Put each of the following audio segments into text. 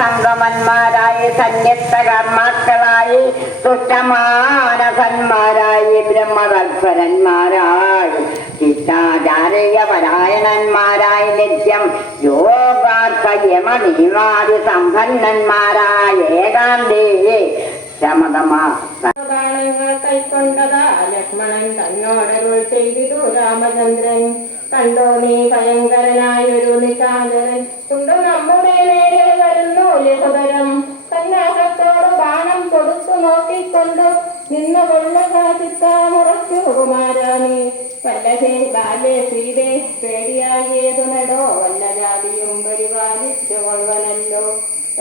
സംഗമന്മാരായി സന്യസ്ത കർമാക്കളായി ദുഷ്ടമാനസന്മാരായി ബ്രഹ്മതൽപരന്മാരായി ചിത്താചാരയ പരായണന്മാരായി നിത്യം യോഗാർക്കയമണിമാതി സമ്പന്നന്മാരായ ഏകാന്തേ. ശമതമാ കൈക്കൊണ്ടതാ ലക്ഷ്മണൻ തന്നോടരുൾ ചെയ്തിതു രാമചന്ദ്രൻ. കണ്ടോ നീ ഭയങ്കരനായൊരു നിശാന്തരൻ ഉണ്ടോ നമ്മുടെ നേരെ വരുന്നു ലഘുതരം കന്യാകത്തോട് ബാണം കൊടുത്തു നോക്കിക്കൊണ്ടു നിന്ന കൊള്ളകാതിത്താമുറച്ചു കുമാരാണി. വല്ലതേ ബാലേ സീതേ പേടിയാകിയതു നടോ വല്ല ജാതിയും പരിപാലിച്ചു കൊള്ളവനല്ലോ.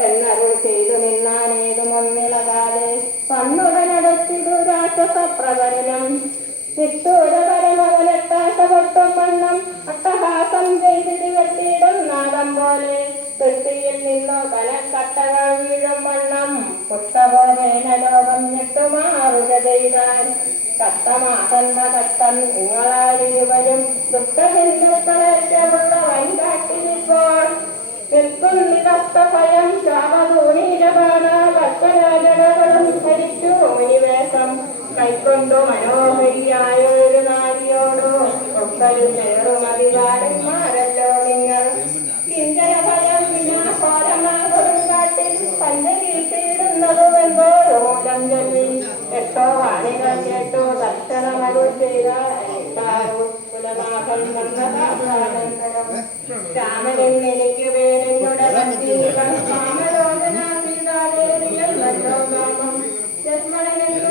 എന്നരുൾ ചെയ്തു നിന്നാനേതുമൊന്നിളകാതെ വന്നുടനടത്തിതു രാക്ഷസ പ്രകടനം പൊട്ടും വണ്ണം അട്ടഹാസം ചെയ്തിട്ട് വെട്ടിയിടും നാദം പോലെ. തൃപ്തിയിൽ നിന്നോ കനക്കട്ടകൾ വീഴും വണ്ണം പുട്ടപോലേന ലോകം ഞെട്ടുമാറുക ചെയ്താൽ കത്തമാകന്ന കത്തം നിങ്ങളാരിവരും ദുഃഖഹിന്ദുക്കളേറ്റമുള്ള വൻകാട്ടിലിപ്പോൾ നിരത്ത ഭയം ശാപദൂനീരപാണ ഭക്തരാജകളും ഭരിച്ചു. മുനിവേഷം കൈക്കൊണ്ടു മനോഹരിയായ ഒരു നാരിയോടു അധികാരന്മാരല്ലോ നിങ്ങൾ കിഞ്ചന ഭയം വിനാഘോരമാകും കാട്ടിൽ പല്ലകീട്ടിയിടുന്നതുമെന്തോ മൂലം ചൊല്ലി എട്ടോ വാണികൾ കേട്ടോ ദർശനമരുൾ രാമനിൽ എനിക്ക് പേരെന്നുടെ രാമലോചന സീതാദേവിയൽ നല്ലോ നാമം ലക്ഷ്മണനെന്നു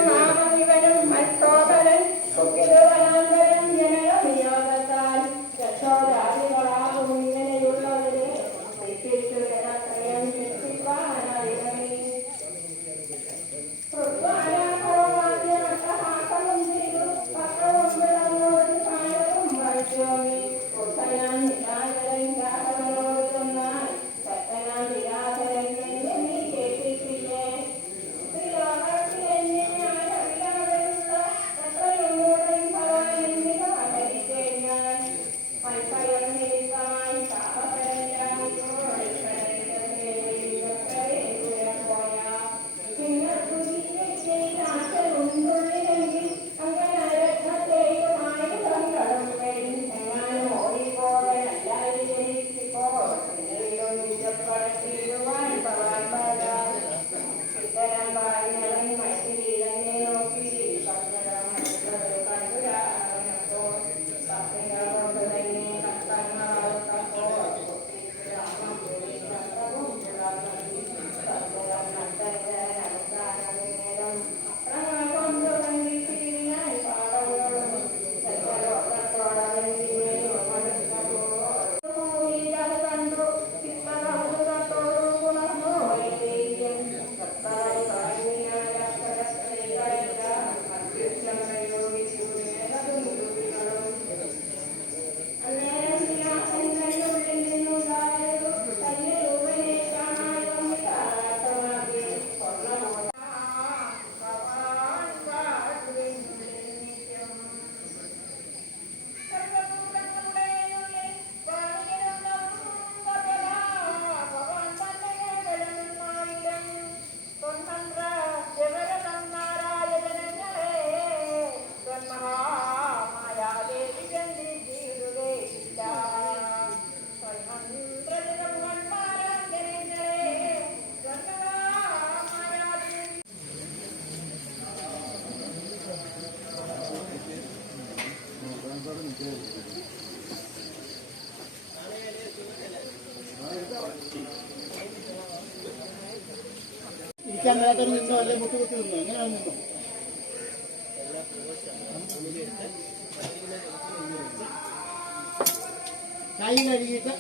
കൈ കഴുകിയിട്ട്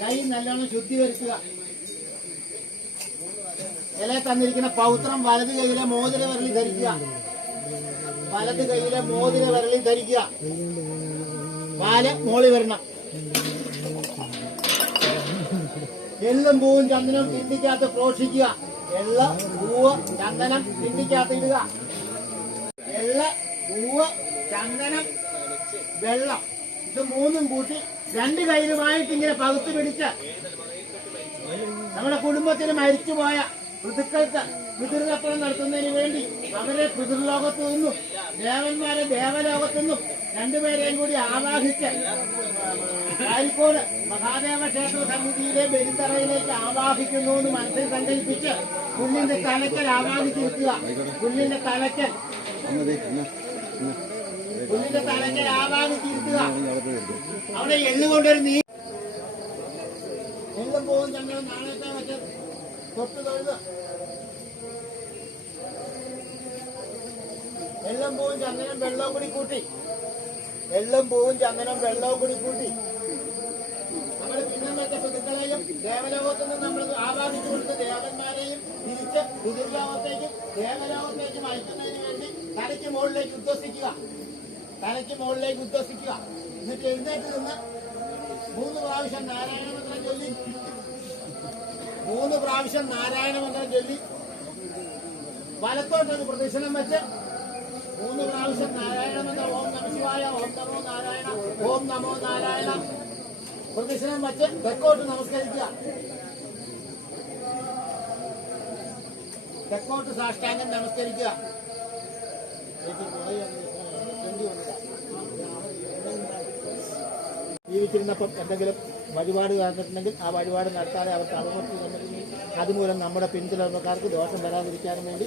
കൈ നല്ലോണം ശുദ്ധി വരുത്തുക ഇല തന്നിരിക്കുന്ന പൗത്രം വലത് കൈയിലെ മോതിര വരളി ധരിക്കുക. വലത് കൈയിലെ മോതിര വരളി ധരിക്കുക. പാൽ മോളി വരണം. എള്ളും പൂവും ചന്ദനം ചിന്തിക്കാത്ത പ്രോഷിക്കുക എള്ള പൂവ് ചന്ദനം ചിന്തിക്കാത്ത ഇടുക. എള്ള പൂവ് ചന്ദനം വെള്ളം. ഇത് മൂന്നും കൂട്ടി രണ്ട് കയ്യിലുമായിട്ട് ഇങ്ങനെ പകുത്ത് പിടിച്ച് നമ്മുടെ കുടുംബത്തിൽ മരിച്ചുപോയ ഋതുക്കൾക്ക് പിതൃതർപ്പണം നടത്തുന്നതിന് വേണ്ടി അവരെ പിതൃലോകത്തു നിന്നും ദേവന്മാരെ ദേവലോകത്തു നിന്നും രണ്ടുപേരെയും കൂടി ആവാഹിച്ച് കാരിക്കോട് മഹാദേവ ക്ഷേത്ര സമിതിയിലെ ബലിത്തറയിലേക്ക് ആവാഹിക്കുന്നു എന്ന് മനസ്സിൽ സങ്കല്പിച്ച് പുല്ലിന്റെ തലക്കൽ ആവാഹിച്ചിരിക്കുക. പുല്ലിന്റെ തലക്കൽ പുല്ലിന്റെ തലക്കൽ ആവാഹിച്ചിരിക്കുക. അവിടെ എള്ളുകൊണ്ടൊരു നീ എല്ലാം പോകും ഞങ്ങൾ നാളത്തെ തൊട്ട് തൊഴുത്. എള്ളും പൂവും ചന്ദനം വെള്ളവും കൂടി കൂട്ടി. എല്ലാം പൂവും ചന്ദനം വെള്ളവും കൂടി കൂട്ടി. നമ്മൾ പിന്നമ്മയ്ക്ക് വെച്ച പിതുക്കളെയും ദേവലോകത്തു നിന്ന് നമ്മൾ ആരാധിച്ചു കൊടുത്ത് ദേവന്മാരെയും തിരിച്ച് പിതൃലോകത്തേക്കും ദേവലോകത്തേക്കും അയക്കുന്നതിന് വേണ്ടി തലയ്ക്ക് മുകളിലേക്ക് ഉദ്വസിക്കുക തലയ്ക്ക് മുകളിലേക്ക് ഉദ്വസിക്കുക എന്നിട്ട് എഴുന്നേറ്റ് നിന്ന് മൂന്ന് പ്രാവശ്യം നാരായണ മന്ത്രം ചൊല്ലി. മൂന്ന് പ്രാവശ്യം നാരായണ മന്ത്രം ചൊല്ലി. വലത്തോട്ടൊരു പ്രദക്ഷിണം വെച്ച് മൂന്ന് പ്രാവശ്യം നാരായണ ഓം നമശിവായ ഓം നമോ നാരായണ ഓം നമോ നാരായണ. പ്രദക്ഷിണം വച്ച് തെക്കോട്ട് നമസ്കരിക്കുക. തെക്കോട്ട് സാഷ്ടാംഗം നമസ്കരിക്കുക. ജീവിച്ചിരുന്നപ്പം എന്തെങ്കിലും വഴിപാട് നടന്നിട്ടുണ്ടെങ്കിൽ ആ വഴിപാട് നടത്താതെ അവർക്ക് വന്നിട്ടുണ്ടെങ്കിൽ അതുമൂലം നമ്മുടെ പിന്തുടർന്നക്കാർക്ക് ദോഷം വരാതിരിക്കാനും വേണ്ടി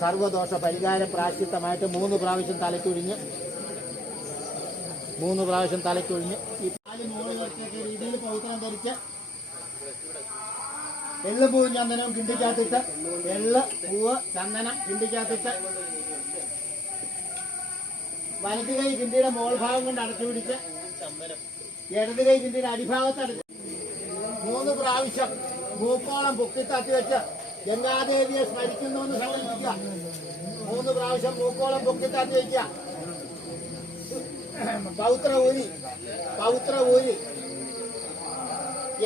സർവദോഷ പരിഹാര പ്രാശ്ചിത്തമായിട്ട് മൂന്ന് പ്രാവശ്യം തലയ്ക്കൊഴിഞ്ഞ്. മൂന്ന് പ്രാവശ്യം തലയ്ക്കൊഴിഞ്ഞ്. ഈ നാല് മുകളിൽ വെച്ചൊക്കെ രീതിയിൽ പൗത്രം ധരിച്ച് എള്ള് പൂവും ചന്ദനവും കിണ്ടിക്കകത്തിട്ട് എള്ള് പൂവ് ചന്ദനം കിണ്ടിക്കകത്തിട്ട് വലത് കൈ കിണ്ടിയുടെ മോൾ ഭാഗം കൊണ്ട് അടച്ചു പിടിച്ച് ഇടത് കൈ കിണ്ടിയുടെ അടിഭാഗത്ത് അടച്ചു മൂന്ന് പ്രാവശ്യം മൂക്കോളം പൊക്കിത്തട്ടി വെച്ച് ഗംഗാദേവിയെ സ്മരിക്കുന്നു എന്ന് സങ്കല്പിക്കുക മൂന്ന് പ്രാവശ്യം മൂക്കോളം പൊക്കിത്തട്ടി വയ്ക്കുക പൗത്ര ഊരി പൗത്ര ഊരി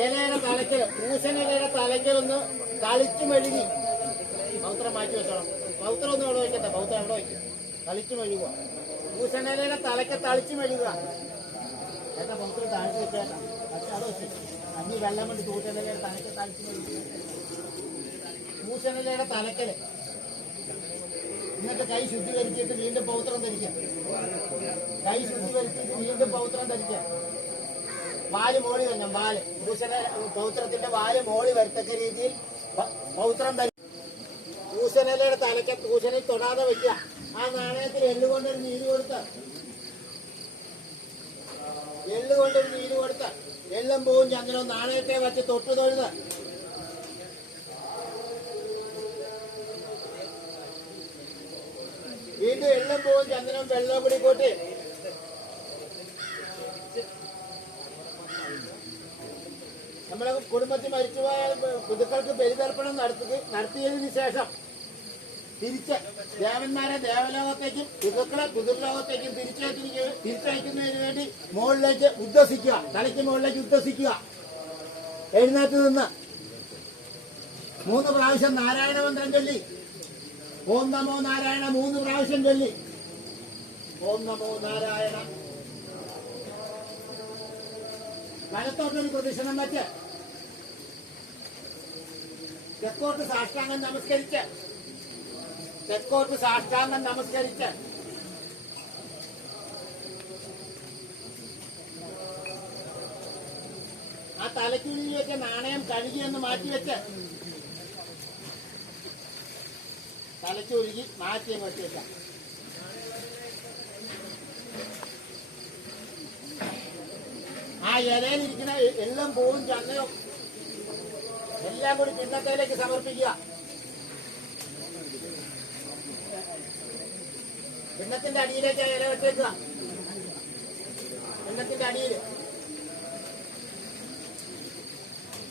ഇലയുടെ തലയ്ക്കൽ പൂശനിലയുടെ തലയ്ക്കലൊന്ന് കളിച്ചു മെഴുകി. പൗത്രം മാറ്റി വെച്ചോണം. പൗത്രം ഒന്നും അവിടെ വയ്ക്കട്ടെ പൗത്രം അവിടെ വയ്ക്കും കളിച്ചു മെഴുകുക. പൂശനിലയുടെ തലയ്ക്ക് തളിച്ചു മെഴുകുക. ഏട്ടാ പൗത്രം താഴ്ച വെച്ചേട്ടാ പക്ഷെ അത് വെച്ചു അന്ന് വെള്ളം കൊണ്ട് പൂശനിലയുടെ തലയ്ക്ക് തളിച്ചു മെഴുകുക. പൂശനിലയുടെ തലക്കൽ. എന്നിട്ട് കൈ ശുദ്ധീകരിച്ചിട്ട് വീണ്ടും പൗത്രം ധരിക്കാം. കൈ ശുദ്ധീകരിച്ചിട്ട് വീണ്ടും പൗത്രം ധരിക്കാം. വാൽ മോളി തന്നെ വാൽ. ഭൂഷണ പൗത്രത്തിന്റെ വാൽ മോളി വരത്തക്ക രീതിയിൽ പൗത്രം ധരി ഭൂഷണലയുടെ തലക്കൽ ഭൂഷണിൽ തൊടാതെ വയ്ക്കുക ആ നാണയത്തിൽ എല്ലുകൊണ്ടൊരു നീര് കൊടുത്ത എല്ലുകൊണ്ടൊരു നീര് കൊടുത്ത എള്ളും പൂവും ചന്ദ്രവും നാണയത്തെ വെച്ച് തൊട്ടു തൊഴുത് വീണ്ടും എള്ളും പോകും ചന്ദനം വെള്ളം കൂടി കൂട്ടി നമ്മളെ കുടുംബത്തിൽ മരിച്ചുപോയ പുതുക്കൾക്ക് ബലിതർപ്പണം നടത്തി നടത്തിയതിനു ശേഷം തിരിച്ച് ദേവന്മാരെ ദേവലോകത്തേക്കും പിതൃക്കളെ പിതൃലോകത്തേക്കും തിരിച്ചയക്കുന്ന തിരിച്ചയക്കുന്നതിന് വേണ്ടി മുകളിലേക്ക് ഉദ്ദസിക്കുക തലയ്ക്ക് മുകളിലേക്ക് ഉദ്ദസിക്കുക എഴുന്നേറ്റ് നിന്ന് മൂന്ന് പ്രാവശ്യം നാരായണ മന്ത്രം ചൊല്ലി. ഓം നമോ നാരായണ മൂന്ന് പ്രാവശ്യം ചൊല്ലി. ഓം നമോ നാരായണ. വലത്തോട്ടൊരു പ്രദക്ഷിണം വെച്ച്. തെക്കോട്ട് സാഷ്ടാംഗം നമസ്കരിച്ച്. തെക്കോട്ട് സാഷ്ടാംഗം നമസ്കരിച്ച്. ആ തലക്കുള്ളിൽ വെച്ച നാണയം കഴുകിയെന്ന് മാറ്റിവെച്ച്. തലച്ചൊഴുകി മാറ്റിയ അങ്ങ് ആ ഇലയിലിരിക്കുന്ന എല്ലാം പോവും പൂവും എല്ലാം കൂടി പിന്നത്തേലേക്ക് സമർപ്പിക്കുക. പിന്നത്തിന്റെ അടിയിലേക്ക് ഇല വെച്ചേക്കുക പിന്നത്തിന്റെ അടിയിൽ.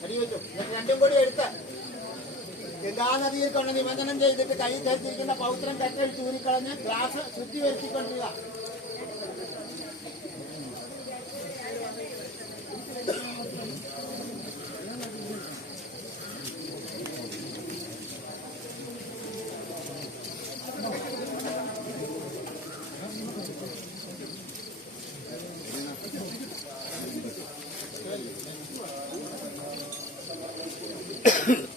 അടി വെച്ചു. രണ്ടും കൂടി എടുത്ത് ഗംഗാനദിയിൽ കൊണ്ട് നിബന്ധനം ചെയ്തിട്ട് കൈ ധരിച്ചിരിക്കുന്ന പൗത്രം കെട്ടൽ ചൂരിക്കളഞ്ഞ് ഗ്ലാസ് ശുദ്ധി വരുത്തിക്കൊണ്ടിരുക Thank